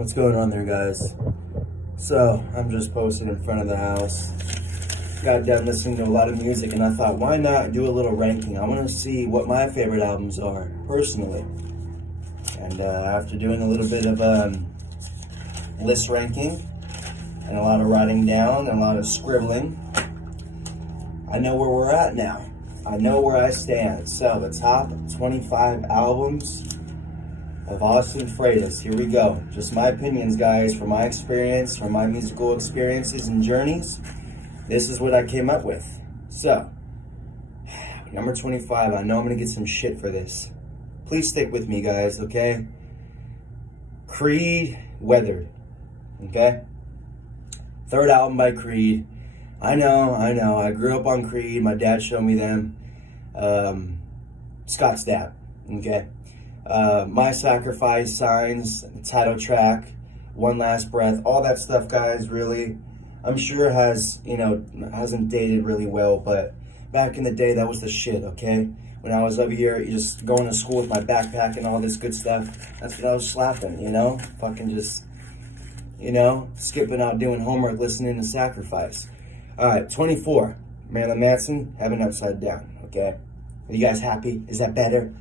What's going on there, guys? So, I'm just posted in front of the house. Got done listening to a lot of music, and I thought, why not do a little ranking? I want to see what my favorite albums are, personally. And after doing a little bit of list ranking, and a lot of writing down, and a lot of scribbling, I know where we're at now. I know where I stand. So, the top 25 albums of Austin Freitas. Here we go. Just my opinions, guys, from my experience, from my musical experiences and journeys. This is what I came up with. So, number 25. I know I'm going to get some shit for this. Please stick with me, guys, okay? Creed, Weathered. Okay? Third album by Creed. I know. I grew up on Creed. My dad showed me them. Scott Stapp. Okay? My Sacrifice, Signs, the title track, One Last Breath, all that stuff, guys, really, I'm sure hasn't dated really well, but back in the day, that was the shit, okay? When I was over here, just going to school with my backpack and all this good stuff, that's what I was slapping, Fucking just, skipping out doing homework, listening to Sacrifice. All right, 24, Marilyn Manson, Heaven Upside Down, okay? Are you guys happy? Is that better?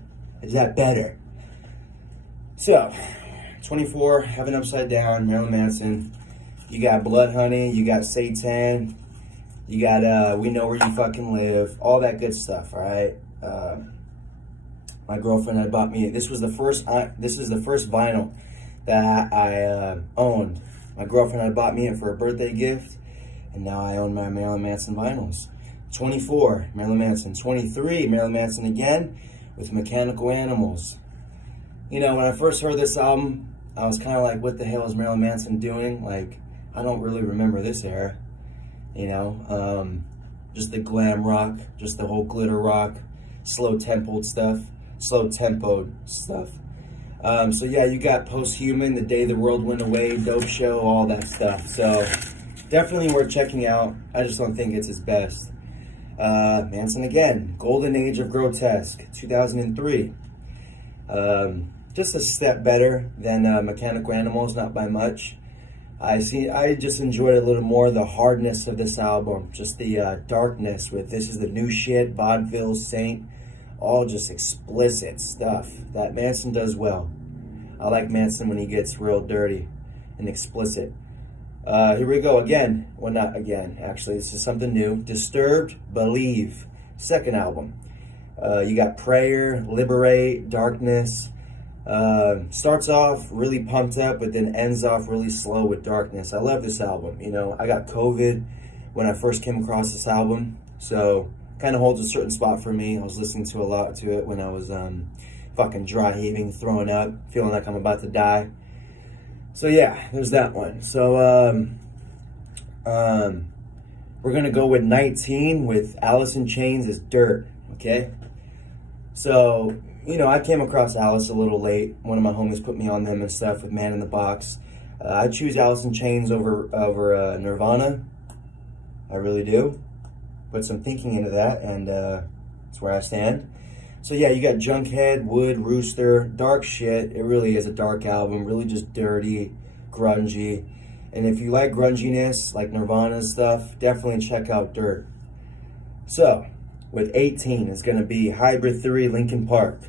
Is that better? So, 24, Heaven Upside Down, Marilyn Manson. You got Blood Honey, you got Satan, you got We Know Where You Fucking Live, all that good stuff, all right? My girlfriend had bought me, this was the first vinyl that I owned. My girlfriend had bought me it for a birthday gift, and now I own my Marilyn Manson vinyls. 24, Marilyn Manson. 23, Marilyn Manson again, with Mechanical Animals. When I first heard this album, I was kind of like, what the hell is Marilyn Manson doing? Like, I don't really remember this era, just the glam rock, just the whole glitter rock, slow-tempoed stuff. So yeah, you got Posthuman, The Day the World Went Away, Dope Show, all that stuff. So, definitely worth checking out. I just don't think it's his best. Manson again, Golden Age of Grotesque, 2003. Just a step better than Mechanical Animals, not by much. I just enjoyed a little more the hardness of this album, just the darkness with This Is the New Shit, Vaudeville, Saint, all just explicit stuff that Manson does well. I like Manson when he gets real dirty and explicit. Here we go again. Well, not again, actually. This is something new. Disturbed, Believe, second album. You got Prayer, Liberate, Darkness. Starts off really pumped up, but then ends off really slow with Darkness. I love this album. I got COVID when I first came across this album, so kind of holds a certain spot for me. I was listening to a lot to it when I was fucking dry heaving, throwing up, feeling like I'm about to die. So yeah, there's that one. So we're gonna go with 19 with Alice in Chains is Dirt. Okay. So, I came across Alice a little late. One of my homies put me on them and stuff with Man in the Box. I choose Alice in Chains over Nirvana. I really do. Put some thinking into that, and that's where I stand. So yeah, you got Junkhead, Wood, Rooster, dark shit. It really is a dark album, really just dirty, grungy. And if you like grunginess, like Nirvana stuff, definitely check out Dirt. So, with 18 is going to be Hybrid Theory, Linkin Park.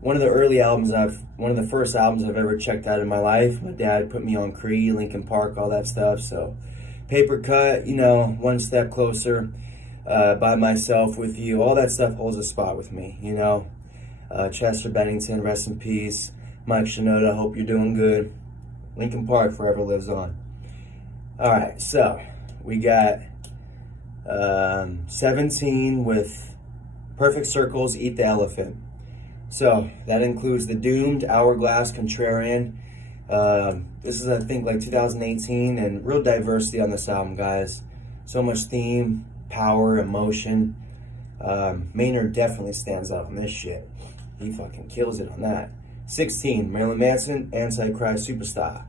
One of the first albums I've ever checked out in my life. My dad put me on Creed, Linkin Park, all that stuff. So, Paper Cut, One Step Closer, By Myself, With You, all that stuff holds a spot with me, Chester Bennington, rest in peace. Mike Shinoda, hope you're doing good. Linkin Park forever lives on. All right, so we got 17 with Perfect Circles, Eat the Elephant. So that includes The Doomed, Hourglass, Contrarian. This is, I think, like 2018, and real diversity on this album, guys. So much theme, power, emotion. Maynard definitely stands out on this shit. He fucking kills it on that. 16, Marilyn Manson, Antichrist Superstar.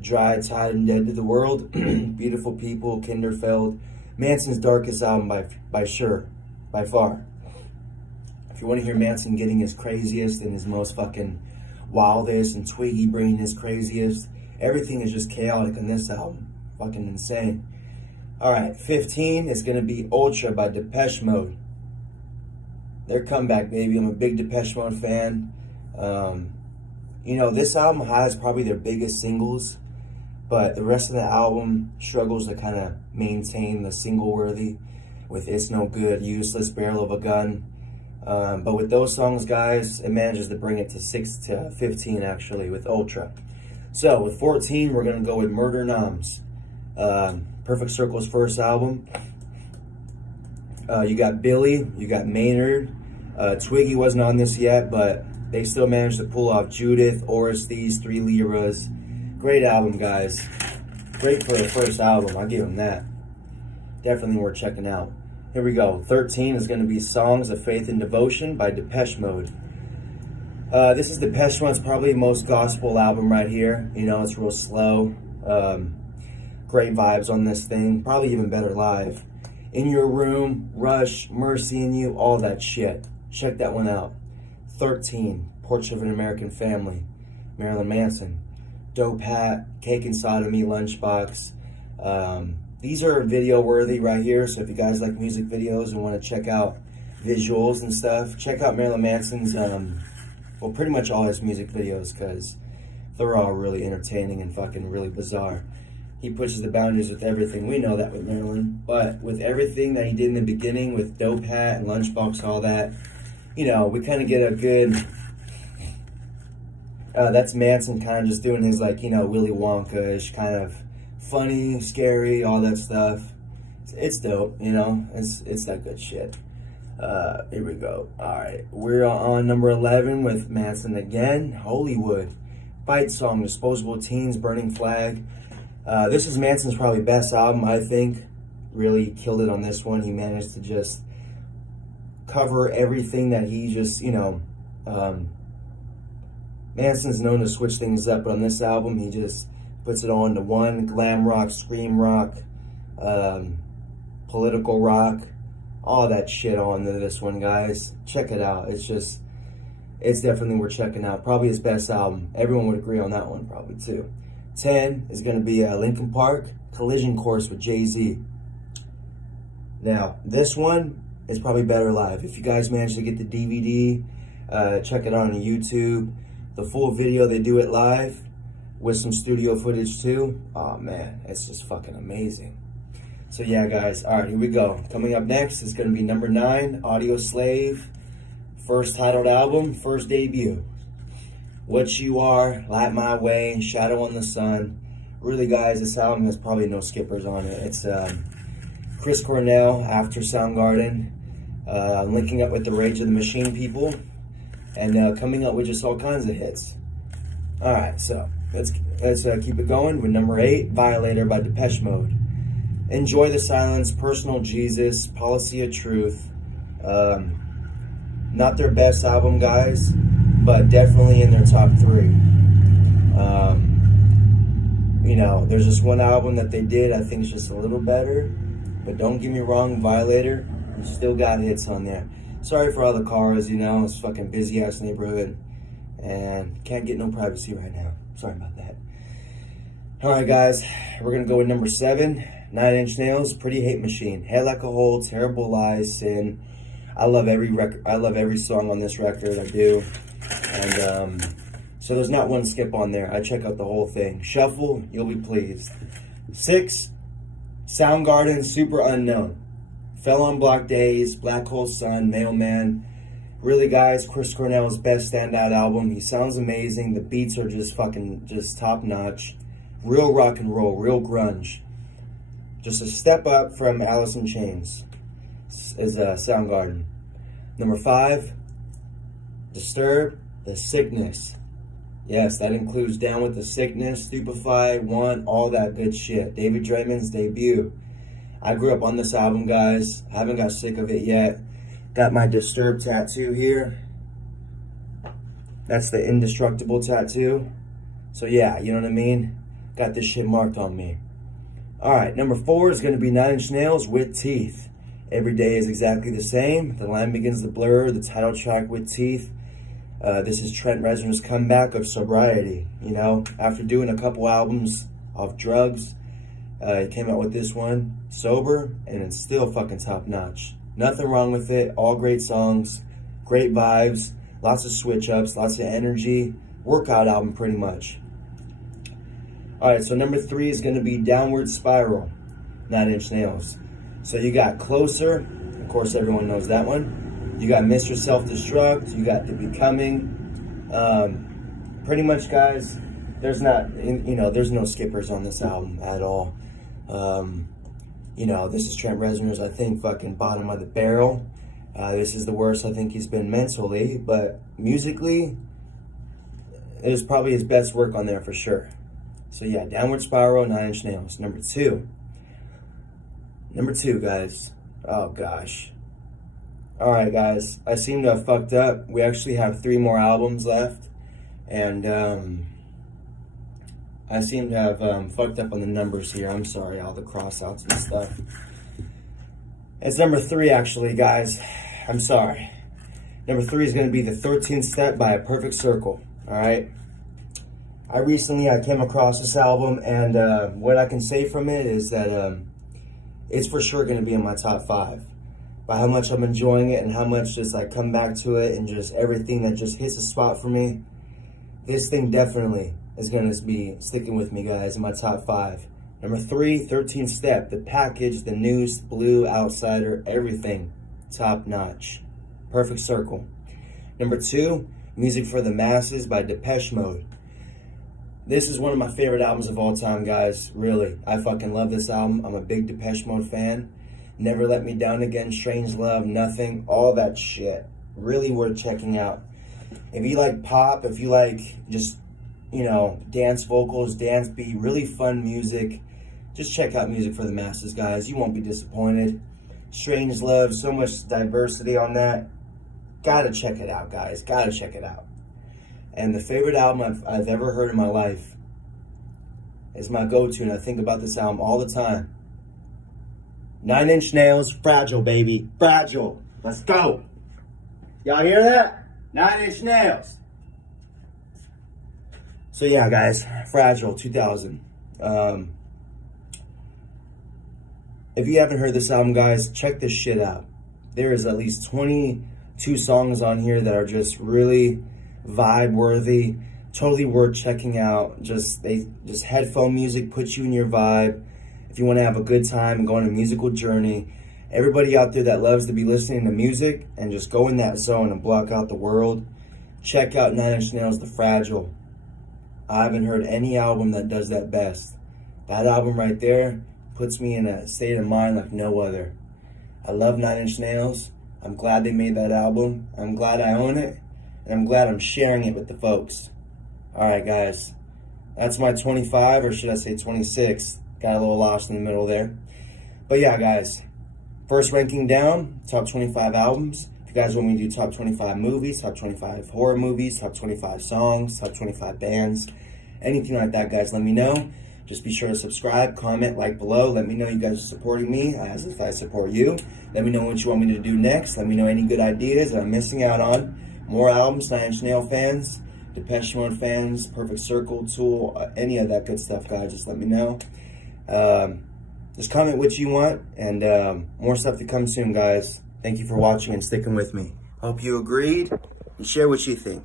Dry, Tied, and Dead to the World, Beautiful People, Kinderfeld. Manson's darkest album by far. If you want to hear Manson getting his craziest and his most fucking wildest and Twiggy bringing his craziest. Everything is just chaotic on this album. Fucking insane. All right, 15 is going to be Ultra by Depeche Mode. Their comeback, baby. I'm a big Depeche Mode fan. You know, this album has probably their biggest singles, but the rest of the album struggles to kind of maintain the single worthy with It's No Good, Useless, Barrel of a Gun. But with those songs, guys, it manages to bring it to 6 to 15, actually, with Ultra. So, with 14, we're going to go with Murder Noms. Perfect Circle's first album. You got Billy, you got Maynard. Twiggy wasn't on this yet, but they still managed to pull off Judith, Orestes, Three Liras. Great album, guys. Great for the first album, I'll give them that. Definitely worth checking out. Here we go. 13 is going to be Songs of Faith and Devotion by Depeche Mode. This is Depeche Mode's probably most gospel album right here. You know, it's real slow. Great vibes on this thing. Probably even better live. In Your Room, Rush, Mercy in You, all that shit. Check that one out. 13, Portrait of an American Family, Marilyn Manson. Dope Hat, Cake and Sodomy, Lunchbox. These are video worthy right here, so if you guys like music videos and want to check out visuals and stuff, check out Marilyn Manson's, well, pretty much all his music videos, because they're all really entertaining and fucking really bizarre. He pushes the boundaries with everything. We know that with Marilyn, but with everything that he did in the beginning with Dope Hat and Lunchbox, all that, you know, we kind of get a good, that's Manson kind of just doing his, like, you know, Willy Wonka-ish kind of funny, scary, all that stuff. It's dope, you know, it's that good shit. Here we go. All right, we're on number 11 with Manson again, Hollywood. Fight Song, Disposable Teens, Burning Flag. This is Manson's probably best album, I think. Really killed it on this one. He managed to just cover everything that he just, you know, Manson's known to switch things up, but on this album, he just puts it all into one. Glam rock, scream rock, political rock, all that shit on this one, guys. Check it out. It's definitely worth checking out. Probably his best album. Everyone would agree on that one, probably, too. 10 is going to be Linkin Park, Collision Course with Jay-Z. Now, this one is probably better live. If you guys manage to get the DVD, check it out on YouTube. The full video, they do it live with some studio footage too. Oh man, it's just fucking amazing. So yeah, guys, all right, here we go. Coming up next is going to be number 9, Audioslave. First titled album, first debut. What You Are, Light My Way, Shadow on the Sun. Really, guys, this album has probably no skippers on it. It's Chris Cornell after Soundgarden, linking up with the Rage of the Machine people, and coming up with just all kinds of hits. All right, so let's keep it going with number 8, Violator by Depeche Mode. Enjoy the Silence, Personal Jesus, Policy of Truth. Not their best album, guys, but definitely in their top 3. You know, there's just one album that they did I think is just a little better, but don't get me wrong, Violator, you still got hits on there. Sorry for all the cars, you know, it's a fucking busy ass neighborhood, and can't get no privacy right now. Sorry about that. All right, guys, we're gonna go with number 7, 9 Inch Nails, Pretty Hate Machine, Head Like a Hole, Terrible Lies, Sin. I love every record. I love every song on this record. I do. And so there's not one skip on there. I check out the whole thing. Shuffle, you'll be pleased. 6, Soundgarden, Super Unknown. Fell on Block Days, Black Hole Sun, Mailman. Really, guys, Chris Cornell's best standout album. He sounds amazing. The beats are just top notch. Real rock and roll, real grunge. Just a step up from Alice in Chains is Soundgarden. Number 5, Disturbed, The Sickness. Yes, that includes Down with the Sickness, Stupefy, Want, all that good shit. David Draymond's debut. I grew up on this album, guys. I haven't got sick of it yet. Got my Disturbed tattoo here. That's the indestructible tattoo. So yeah, you know what I mean? Got this shit marked on me. Alright, number 4 is going to be 9 Inch Nails with Teeth. Every Day is Exactly the Same. The line begins to blur. The title track with Teeth. This is Trent Reznor's comeback of sobriety. You know, after doing a couple albums of drugs, he came out with this one, sober, and it's still fucking top notch. Nothing wrong with it. All great songs, great vibes, lots of switch ups, lots of energy. Workout album, pretty much. All right, so number 3 is going to be Downward Spiral, 9 Inch Nails. So you got Closer, of course, everyone knows that one. You got Mr. Self-Destruct. You got The Becoming. Pretty much, guys, there's no skippers on this album at all. This is Trent Reznor's, I think, fucking bottom of the barrel. This is the worst I think he's been mentally, but musically, it was probably his best work on there for sure. So yeah, Downward Spiral, 9 Inch Nails. Number two, guys. Oh gosh. All right, guys. I seem to have fucked up. We actually have 3 more albums left, and I seem to have fucked up on the numbers here. I'm sorry, all the cross-outs and stuff. It's number 3, actually, guys. I'm sorry. Number 3 is going to be The 13th Step by A Perfect Circle. All right. I came across this album, and what I can say from it is that it's for sure going to be in my top 5. By how much I'm enjoying it and how much just I come back to it and just everything that just hits a spot for me, this thing definitely is going to be sticking with me, guys, in my top 5. Number 3, 13th Step. The package, the Noose, Blue, Outsider, everything top notch. Perfect Circle. Number 2, Music for the Masses by Depeche Mode. This is one of my favorite albums of all time, guys. Really. I fucking love this album. I'm a big Depeche Mode fan. Never Let Me Down Again, Strange Love, Nothing, all that shit. Really worth checking out. If you like pop, if you like just, dance vocals, dance beat, really fun music, just check out Music for the Masses, guys. You won't be disappointed. Strange Love, so much diversity on that. Gotta check it out, guys. Gotta check it out. And the favorite album I've ever heard in my life is my go-to, and I think about this album all the time. 9 Inch Nails, Fragile, baby. Fragile. Let's go. Y'all hear that? 9 Inch Nails. So yeah, guys, Fragile, 2000. If you haven't heard this album, guys, check this shit out. There is at least 22 songs on here that are just really vibe-worthy, totally worth checking out. Just headphone music puts you in your vibe. If you want to have a good time and go on a musical journey, everybody out there that loves to be listening to music and just go in that zone and block out the world, check out 9 Inch Nails, The Fragile. I haven't heard any album that does that best. That album right there puts me in a state of mind like no other. I love 9 Inch Nails. I'm glad they made that album. I'm glad I own it, and I'm glad I'm sharing it with the folks. All right, guys. That's my 25, or should I say 26. Got a little lost in the middle there. But yeah, guys. First ranking down, top 25 albums. If you guys want me to do top 25 movies, top 25 horror movies, top 25 songs, top 25 bands, anything like that, guys, let me know. Just be sure to subscribe, comment, like below. Let me know you guys are supporting me as if I support you. Let me know what you want me to do next. Let me know any good ideas that I'm missing out on. More albums, 9 Inch Nail fans, Depeche Mode fans, Perfect Circle, Tool, any of that good stuff, guys. Just let me know. Just comment what you want, and more stuff to come soon, guys. Thank you for watching and sticking with me. Hope you agreed, and share what you think.